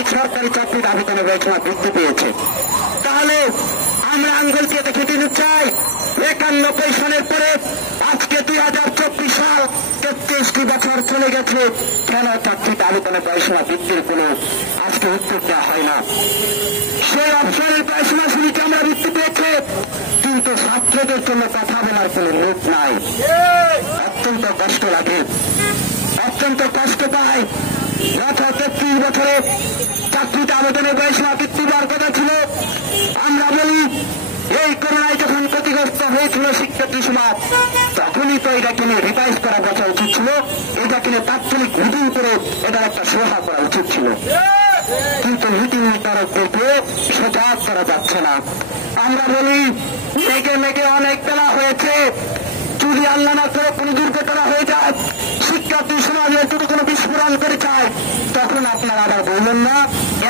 এই সরকারি চাকরির আবেদনের বেতন বৃদ্ধি পেয়েছে। তাহলে আমরা আঙ্গুল দিয়ে দেখে চাই 91 সালের পরে আজকে 2024 সাল 33টি বছর চলে গেছে, কেন চাকরিতে আবেদনের বয়সীমা বৃদ্ধির কোন আজকে উত্তর দেওয়া হয় না। সেই অবসরের বয়সীমা শুরুতে আমরা বৃদ্ধি পেয়েছে, কিন্তু ছাত্রদের জন্য কথা বলার কোন লোক নাই। অত্যন্ত কষ্ট লাগে, অত্যন্ত কষ্ট পায়। গত 33 বছরে চাকরিতে আবেদনের বয়সীমা বৃদ্ধি পাওয়ার কথা ছিল। আমরা বলি এই করোনায় যখন ক্ষতিগ্রস্ত হয়েছিল শিক্ষার্থী সমাজ, তখনই তো এটা কিনে রিভাইজ করা বসা উচিত ছিল, এটা কিনে তাৎক্ষণিক মিটিং করে এটার একটা সোহা করা উচিত ছিল। কিন্তু মিটিং তারকদেরকে সজাগ করা যাচ্ছে না। আমরা বলি মেঘে মেঘে অনেক বেলা হয়েছে, যদি আল্লাহ না করে কোনো দুর্ঘটনা হয়ে যায়, শিক্ষার্থী সমাজের যদি কোনো বিস্ফোরণ করে চায়, তখন আপনারা আবার বললেন না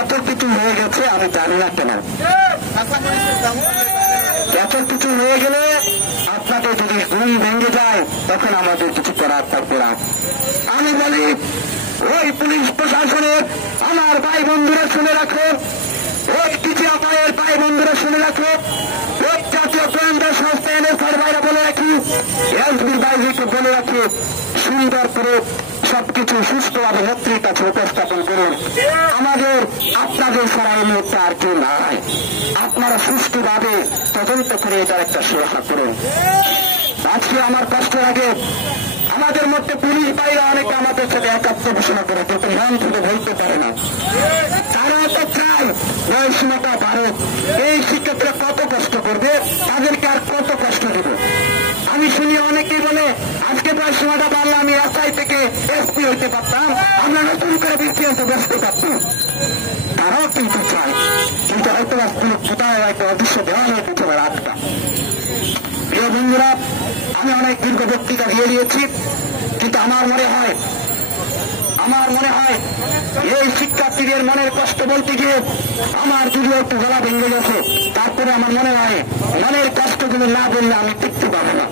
এত কিছু হয়ে গেছে আমি জানি না কেন। এত কিছু হয়ে গেলে আপনাদের যদি ঘুম ভেঙে যায়, তখন আমাদের কিছু করার থাকবে না। আমি বলি ওই পুলিশ প্রশাসনের আমার ভাই বন্ধুরা শুনে রাখো, ওই টিচিআপায়ের ভাই বন্ধুরা শুনে রাখো, ওই জাতীয় গোয়েন্দা সংস্থা এনএসআর বাইরে বলে রাখি, এসবির বাইরেকে বলে রাখি, সুন্দর করে সবকিছু সুস্থভাবে নেত্রীর কাছে উপস্থাপন করুন। আমাদের আপনাদের ছাড়া এই মুহূর্তে আর কেউ নাই। আপনারা সুষ্ঠুভাবে তদন্ত করে এটার একটা সুরক্ষা করুন। আজকে আমার কষ্ট লাগে, আমাদের মধ্যে পুলিশ বাইরে অনেকে আমাদের সাথে একাত্ম ঘোষণা করে, কিন্তু মন থেকে বলতে পারে না। তারা তো চায় বয়সীমাটা ভারত, এই শিক্ষকরা কত কষ্ট করবে, তাদেরকে আর কত কষ্ট দেবে। আমি শুনি অনেকেই বলে আজকে বয়সীমাটা বাড়লে আমি এসআই থেকে এসপি হইতে পারতাম, আমরা নতুন করে বিসিএসে বসতে পারতাম। তারাও কিন্তু চায়, কিন্তু হয়তো কোথাও একটা অদৃশ্য দেওয়া হয়ে পিছনে রাখতাম। প্রিয় বন্ধুরা, আমি অনেক দীর্ঘ বক্তৃতা দিয়ে দিয়েছি, কিন্তু আমার মনে হয় এই শিক্ষার্থীদের মনের কষ্ট বলতে গিয়ে আমার যদিও একটু গলা ভেঙে গেছে, তারপরে আমার মনে হয় মনের কষ্টগুলো না বললে আমি টিকতে পারবো না।